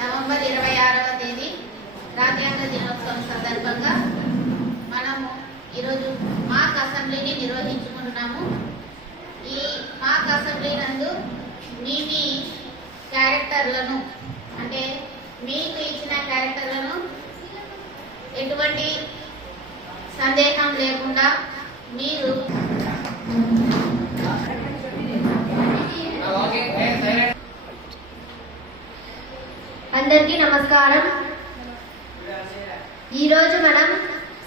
November 26వ తేదీ రాజ్యాంగ దినోత్సవం సందర్భంగా మనము ఈరోజు మాక్ అసెంబ్లీని నిర్వహించుకుంటున్నాము. ఈ మాక్ అసెంబ్లీ నందు మీ క్యారెక్టర్లను అంటే మీకు ఇచ్చిన క్యారెక్టర్లను ఎటువంటి సందేహం లేకుండా మీరు అందరికీ నమస్కారం. ఈరోజు మనం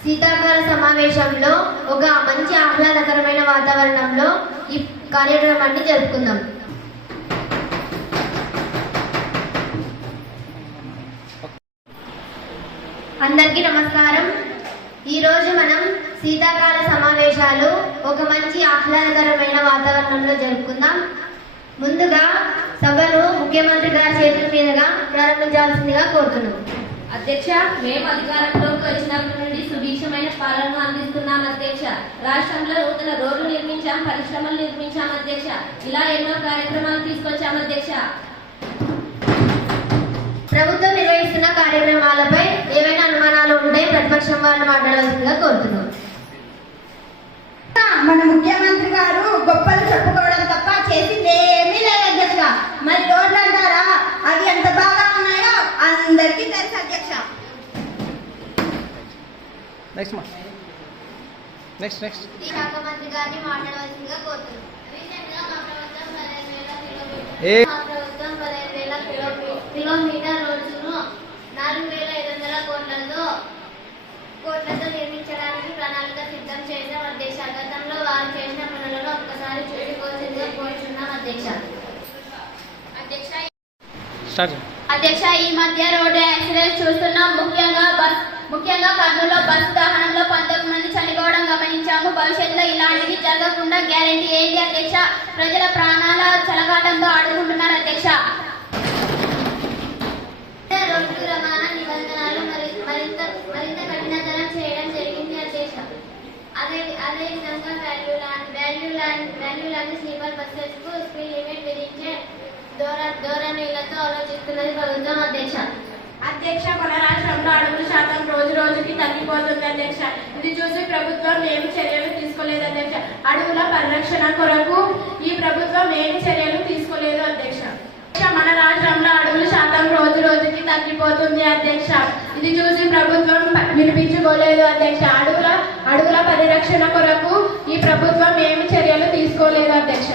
శీతాకాల సమావేశంలో ఒక మంచి ఆహ్లాదకరమైన వాతావరణంలో ఈ కార్యక్రమాన్ని జరుపుకుందాం. అందరికీ నమస్కారం. ఈరోజు మనం శీతాకాల సమావేశాలు ఒక మంచి ఆహ్లాదకరమైన వాతావరణంలో జరుపుకుందాం. ముందుగా సభను ముఖ్యమంత్రి గారి చేతుల మీదుగా ప్రారంభించాల్సిందిగా కోరుతున్నాం. అధ్యక్ష, మేము అధికారంలోకి వచ్చినప్పటి నుండి సుభిక్షమైన పాలనను అందిస్తున్నాం అధ్యక్ష. రాష్ట్రంలో నూతన రోడ్లు నిర్మించాం, పరిశ్రమలు నిర్మించాం అధ్యక్ష. ఇలా ఎన్నో కార్యక్రమాలు తీసుకొచ్చాం అధ్యక్ష. ప్రభుత్వం నిర్వహిస్తున్న కార్యక్రమాలపై ఏవైనా అనుమానాలు ఉంటే ప్రతిపక్షం వారిని మాట్లాడవలసిందిగా కోరుతున్నాం. మన ముఖ్యమంత్రి గారు గొప్పలు చెప్పుకోవడం తప్ప చేసింది ఏమీ లేదు అధ్యక్ష. మరి రోడ్లు అంటారా, అవి ఎంత బాగా ఉన్నాయో అందరికీ తెలుసు అధ్యక్ష. ఈ శాఖ మంత్రి గారిని మాట్లాడవలసిందిగా కోరుతున్నాం. మా ప్రభుత్వం 15,000 కిలోమీటర్ రోడ్డును 4,500 కోట్లతో నిర్మించడానికి ప్రణాళిక సిద్ధం చేశాం అధ్యక్ష. గతంలో వారు చేసిన పనులను ఒక్కసారి చూసుకోవాల్సిందిగా కోరుచున్నాం అధ్యక్ష. అధ్యక్ష, ఈ మధ్య రోడ్డు యాక్సిడెంట్స్ చూస్తున్నాం. ముఖ్యంగా కర్నూలులో బస్సు దహనంలో 19 మంది చనిపోవడం గమనించాము. భవిష్యత్తులో ఇలాంటివి జరగకుండా గ్యారెంటీ ఏంటి అధ్యక్ష? ప్రజల ప్రాణాల చలగాటంతో ఆడుకుంటున్నారు అధ్యక్ష. రోడ్డు రవాణా నిబంధనలు మరింత కఠినతరం చేయడం జరిగింది అధ్యక్ష. అదే విధంగా వాల్యూ స్లీపర్ బస్సెస్ కు స్పీడ్ లిమిట్ విధించే ధోరణులతో ఆలోచిస్తున్నది ప్రభుత్వం అధ్యక్ష. అధ్యక్ష, మన రాష్ట్రంలో అడుగుల శాతం రోజు రోజుకి తగ్గిపోతుంది అధ్యక్ష. ఇది చూసి ప్రభుత్వం ఏమి చర్యలు తీసుకోలేదు అధ్యక్ష. అడవుల పరిరక్షణ కొరకు ఈ ప్రభుత్వం ఏమి చర్యలు తీసుకోలేదు అధ్యక్ష. మన రాష్ట్రంలో అడవుల శాతం రోజు రోజుకి తగ్గిపోతుంది అధ్యక్ష. ఇది చూసి ప్రభుత్వం వినిపించుకోలేదు అధ్యక్ష. అడవుల పరిరక్షణ కొరకు ఈ ప్రభుత్వం ఏమి చర్యలు తీసుకోలేదు అధ్యక్ష.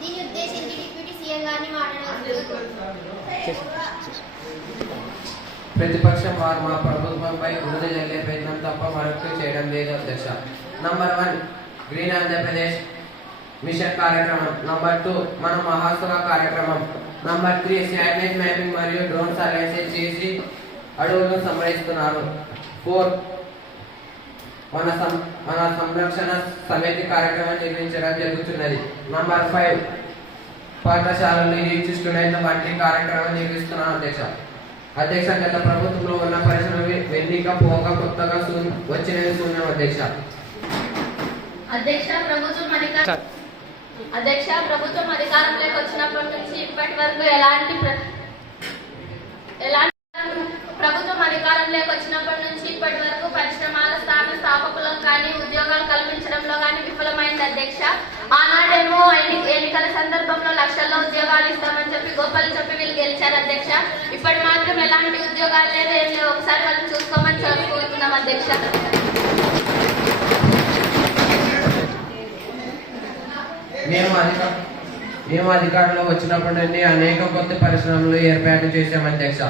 దీన్ని ఉద్దేశించి డిప్యూటీ సీఎం గారిని మాట్లాడాల్సిందిగా కోరుతున్నాం. ప్రతిపక్షం వారు మా ప్రభుత్వంపై బురద జల్లే ప్రయత్నం తప్ప మరొకటి చేయడం లేదు అధ్యక్ష. నంబర్ 1 గ్రీన్ ఆంధ్రప్రదేశ్ మిషన్ కార్యక్రమం. నంబర్ 2 మన మహాసభ కార్యక్రమం. నంబర్ 3 శాటిలైట్ మ్యాపింగ్ మరియు డ్రోన్ సర్వేలెన్స్ చేసి అడవులను సంరక్షిస్తున్నారు. 4 మన సంరక్షణ సమితి కార్యక్రమం నిర్వహించడం జరుగుతున్నది. నంబర్ 5 పాఠశాలలు యూత్ స్టూడెంట్ల వంటి కార్యక్రమం నిర్వహిస్తున్నాను అధ్యక్ష. అధ్యక్ష, గత ప్రభుత్వంలో ఉన్న పరిశ్రమ వెన్నిక పోగా కొత్తగా వచ్చినవి శూన్యం అధ్యక్ష. అధ్యక్ష ప్రభుత్వం అధికారంలోకి వచ్చినప్పటి నుంచి ఇప్పటి వరకు పరిశ్రమల స్థాపకులకు కానీ ఉద్యోగాలు కల్పించడంలో కానీ విఫలమైంది అధ్యక్ష. ఆనాడేమో ఎన్నికల సందర్భంలో లక్షల్లో ఉద్యోగాలు ఇస్తామని చెప్పి గొప్పలు చెప్పి వీళ్ళు గెలిచారు అధ్యక్ష. ఇప్పటి మాత్రం ఎలాంటి ఉద్యోగాలు లేదు, ఏం లేవు. ఒకసారి వాళ్ళు చూసుకోమని కోరుకుంటున్నాం అధ్యక్ష. మేము అధికారంలో వచ్చినప్పటి నుండి అనేక కొత్త పరిశ్రమలు ఏర్పాటు చేశాం అధ్యక్ష.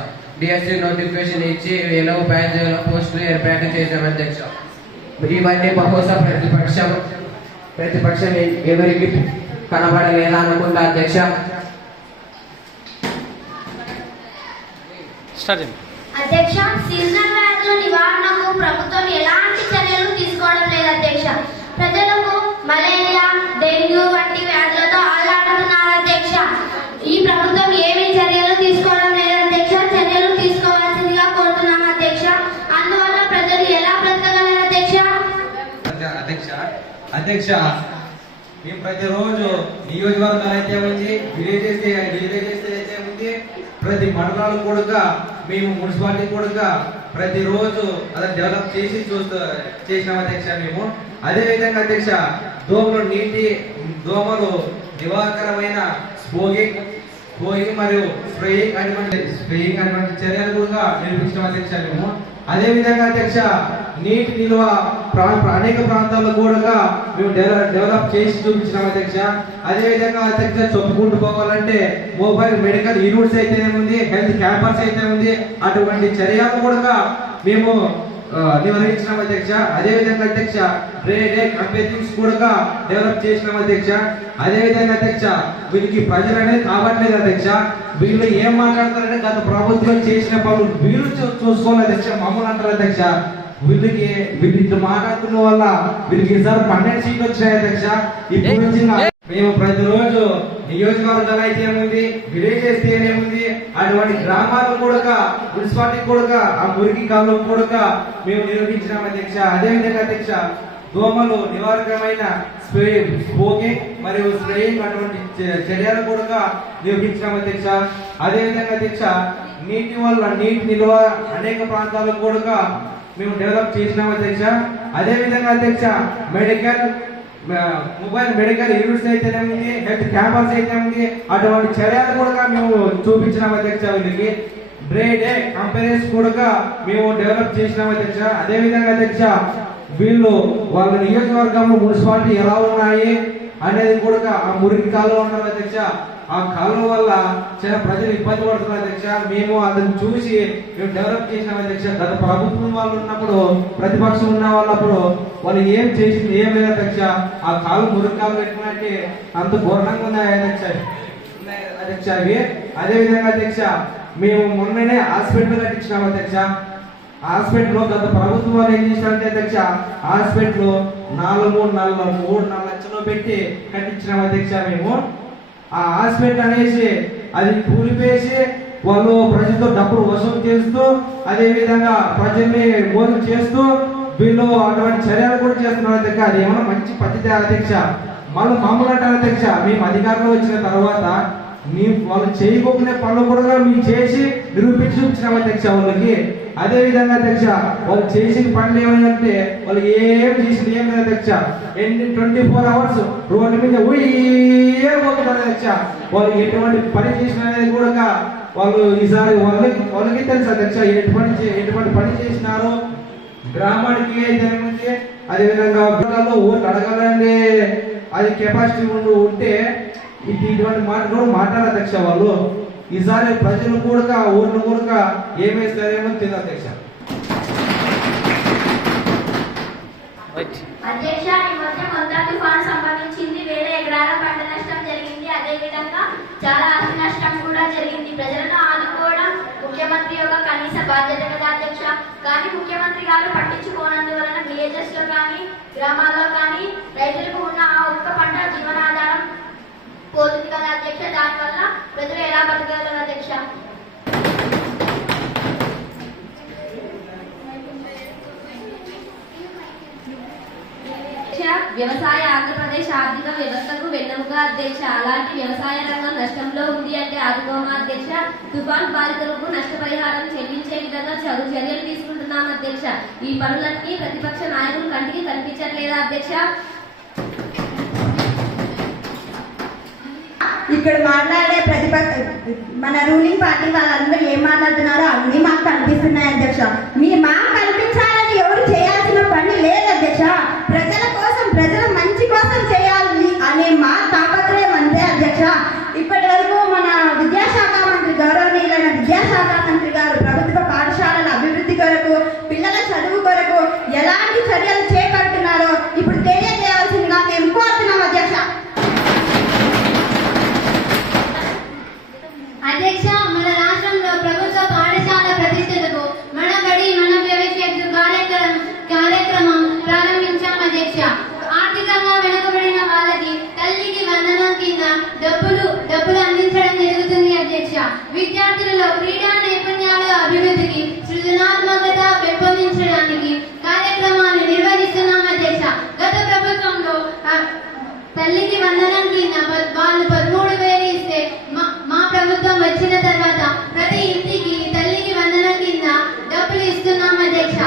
డిఎస్సి నోటిఫికేషన్ ఇచ్చి 1000 ఉపాధ్యాయుల పోస్టులు ఏర్పాటు చేశాం అధ్యక్ష. ఇవన్నీ బహుశా ప్రతిపక్షం ఎవరికి కనబడలేదా అనుకుంటా అధ్యక్ష. అధ్యక్ష, సీజనల్ వ్యాధుల నివారణకు ప్రభుత్వం ఎలాంటి చర్యలు తీసుకోవడం లేదు అధ్యక్ష. ప్రజలకు మలేరియా, డెంగ్యూ వంటి వ్యాధులతో అల్లాడుతున్నారు అధ్యక్ష. ఈ ప్రభుత్వం ఏమీ చర్యలు తీసుకోవడం లేదు అధ్యక్ష. చర్యలు తీసుకోవాల్సిందిగా కోరుతున్నాం అధ్యక్ష. అందువల్ల ప్రజలు ఎలా బ్రతకగలరు అధ్యక్ష? అధ్యక్ష, మేము ప్రతిరోజు నియోజకవర్గాలు అయితే ఉంది, విలేజెస్ అయితే ఉంది, ప్రతి మండలాలు కూడా మేము మున్సిపాలిటీ కూడా ప్రతిరోజు అది డెవలప్ చేసి చేసినాం అధ్యక్ష. మేము అదే విధంగా అధ్యక్ష, దోమలు నివారకరమైన స్మోకింగ్ మరియు స్ప్రేయింగ్ అటువంటి చర్యలు కూడా నిర్మించడం అధ్యక్ష. మేము అదే విధంగా అధ్యక్ష, నీటి నిల్వ అనేక ప్రాంతాల్లో కూడా మేము డెవలప్ చేసి చూపించినాం అధ్యక్ష. అదే విధంగా అధ్యక్ష, చెప్పుకుంటూ పోవాలంటే మొబైల్ మెడికల్ యూనిట్స్ అయితేనే ఉంది, హెల్త్ క్యాంపస్ అయితే ఉంది, అటువంటి చర్యలు కూడా మేము నిర్వహించినాం అధ్యక్ష. అదే విధంగా అధ్యక్ష, కంపెనీస్ కూడా డెవలప్ చేసినాం అధ్యక్ష. అదే విధంగా అధ్యక్ష, వీళ్ళకి ప్రజలు అనేది కావట్లేదు అధ్యక్ష. వీళ్ళు ఏం మాట్లాడతారంటే గత ప్రభుత్వం చేసిన పనులు వీళ్ళు చూసుకోవాలి అధ్యక్ష, మమ్మల్ని అంటారు అధ్యక్ష. వీళ్ళు మాట్లాడుతున్న వల్ల వీళ్ళకి ఈసారి 12 సీట్లు వచ్చాయి అధ్యక్ష. ఇప్పుడు నుంచి మేము ప్రతిరోజు నియోజకవర్గాలు అయితే ఏముంది, విలేజెస్ ఏముంది, అటువంటి గ్రామాలు కూడా మున్సిపాలిటీ కూడా ఆ మురికి కాలం కూడా మేము నిర్వహించినాం అధ్యక్ష. అదే విధంగా అధ్యక్ష, దోమలు నివారకమైన స్మోకింగ్ మరియు స్ప్రేయింగ్ అటువంటి చర్యలు కూడా నిర్వహించినాం అధ్యక్ష. అదే విధంగా అధ్యక్ష, నీటి నిల్వ అనేక ప్రాంతాల్లో కూడా మేము డెవలప్ చేసినాం అధ్యక్ష. అదే విధంగా అధ్యక్ష, మొబైల్ మెడికల్ యూనిట్స్ అయితేనే ఉంది, హెల్త్ క్యాంపస్ అయితే ఉంది, అటువంటి చర్యలు కూడా మేము చూపించినాం అధ్యక్ష. వీళ్ళకి కంపెనీస్ కూడా మేము డెవలప్ చేసినాం అధ్యక్ష. అదే విధంగా అధ్యక్ష, వీళ్ళు వాళ్ళ నియోజకవర్గంలో మున్సిపాలిటీ ఎలా ఉన్నాయి అనేది కూడా ఆ మురికి కాలువ ఉన్నారు అధ్యక్ష. ఆ కాలువ వల్ల చాలా ప్రజలు ఇబ్బంది పడుతున్నారు అధ్యక్ష. మేము అతను చూసి మేము డెవలప్ చేసినాం అధ్యక్ష. గత ప్రభుత్వం వాళ్ళు ఉన్నప్పుడు, ప్రతిపక్షం ఉన్న వాళ్ళప్పుడు వాళ్ళు ఏం చేసింది ఏం లేదు అధ్యక్ష. ఆ కాలు మురికి కాలు పెట్టినట్టే అంత ఘోరంగా ఉన్నాయి అధ్యక్ష అవి. అదే విధంగా అధ్యక్ష, మేము మొన్ననే హాస్పిటల్ కట్టించినాం అధ్యక్ష. హాస్పిటల్ గత ప్రభుత్వం వాళ్ళు ఏం చేశారంటే అధ్యక్ష, హాస్పిటల్ 3 లక్షలు పెట్టి కట్టించినాం అధ్యక్ష. మేము ఆ హాస్పిటల్ అనేసి అది కూలిపేసి వాళ్ళు ప్రజలతో డబ్బులు వసూలు చేస్తూ, అదే విధంగా ప్రజల్ని మోసం చేస్తూ వీళ్ళు అటువంటి చర్యలు కూడా చేస్తున్నారు అధ్యక్ష. అది ఏమన్నా మంచి పద్ధతి అధ్యక్ష? మామూలు అంటారు అధ్యక్ష. మేము అధికారంలో వచ్చిన తర్వాత వాళ్ళు చేయకపోయిన పనులు కూడా మేము చేసి నిరూపించి చూపించినాం అధ్యక్ష వాళ్ళకి. అదే విధంగా అధ్యక్ష, వాళ్ళు చేసిన పనులు ఏమైందంటే వాళ్ళు ఏం చేసింది ఏం లేదు అధ్యక్ష. 24 hours రోడ్డు మీద పోతున్నారు అధ్యక్ష. వాళ్ళు ఎటువంటి పని చేసిన అనేది కూడా వాళ్ళు ఈసారి వాళ్ళకి తెలుసు అధ్యక్ష ఎటువంటి పని చేసినారు గ్రామానికి ఏముంది. అదే విధంగా ఓట్లు అడగాలంటే అది కెపాసిటీ ఉంటే ఇటువంటి మాటలు మాట్లాడారు అధ్యక్ష. వాళ్ళు ఈసారి ప్రజలు కూడా ఊర్లు కూడా ఏమేస్తారేమో తెలియదు అధ్యక్ష. అధ్యక్ష, ఈ మధ్య కొంత తుఫాను సంభవించింది, వేరే ఎకరాల పంట నష్టం జరిగింది. అదే విధంగా చాలా ఆస్తి నష్టం కూడా జరిగింది. ప్రజలను ఆదుకోవడం ముఖ్యమంత్రి యొక్క కనీస బాధ్యత కదా అధ్యక్ష. కానీ ముఖ్యమంత్రి గారు పట్టించుకోనందువలన విలేజెస్ లో కానీ గ్రామాల్లో కానీ రైతులకు ఉన్న ఆ ఒక్క పంట జీవనాధారం పోతుంది కదా అధ్యక్ష. దానివల్ల ప్రజలు ఎలా బతకగలరు అధ్యక్ష? అధ్యక్ష, వ్యవసాయ ఆంధ్రప్రదేశ్ ఆర్థిక వ్యవస్థకు వెన్నెముక అధ్యక్ష. అలాంటి వ్యవసాయ రంగం నష్టంలో ఉంది అంటే ఆదుకోమా అధ్యక్ష. తుఫాన్ బాధితులకు నష్టపరిహారం చెల్లించే విధంగా చర్యలు తీసుకుంటున్నాం అధ్యక్ష. ఈ పనులన్నీ ప్రతిపక్ష నాయకులు కంటికి కనిపించట్లేదా అధ్యక్ష? ఇక్కడ మాట్లాడే మన రూలింగ్ పార్టీ వాళ్ళందరూ ఏం మాట్లాడుతున్నారో అన్నీ మాకు కనిపిస్తున్నాయి అధ్యక్ష. మాకు కనిపించాలని ఎవరు చేయాల్సిన పని లేదు అధ్యక్ష. ప్రజల కోసం, ప్రజల మంచి కోసం చేయాలి అనే మా తాపత్రయం అంతే అధ్యక్ష. ఇప్పటి వరకు మన విద్యాశాఖ మంత్రి, గౌరవనీయులైన విద్యాశాఖ మంత్రి గారు ప్రభుత్వ పాఠశాలల అభివృద్ధి కొరకు, పిల్లల చదువు కొరకు ఎలాంటి చర్యలు చేపడుతున్నారో ఇప్పుడు తెలియజేయాల్సిందిగా మేము కోరుతున్నాం అధ్యక్ష. అధ్యక్ష, మన రాష్ట్రంలో ప్రభుత్వ పాఠశాల ప్రతిష్టతకు మన బడి మన భవిష్యత్తు కార్యక్రమం ప్రారంభించాం అధ్యక్ష. ఆర్థికంగా వెనుకబడిన వాళ్ళకి తల్లికి వందనం కింద డబ్బులు అందించడం జరుగుతుంది అధ్యక్ష. విద్యార్థులలో క్రీడా నైపుణ్యాల అభివృద్ధికి, సృజనాత్మకత పెంపొందించడానికి కార్యక్రమాలు నిర్వహిస్తున్నాం అధ్యక్ష. గత ప్రభుత్వంలో తల్లికి వందనం కింద వాళ్ళు 13,000 ఇస్తే మా ప్రభుత్వం వచ్చిన తర్వాత ప్రతి ఇంటికి తల్లికి వందనం కింద డబ్బులు ఇస్తున్నాం అధ్యక్ష.